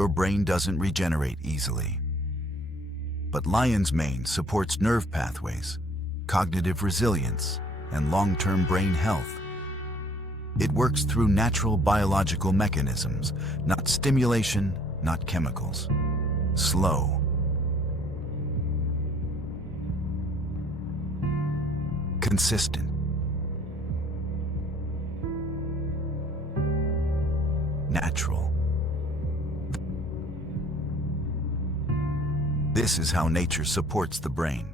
your brain doesn't regenerate easily. But lion's mane supports nerve pathways, cognitive resilience, and long-term brain health. It works through natural biological mechanisms, not stimulation, not chemicals. Slow. Consistent. Natural. This is how nature supports the brain.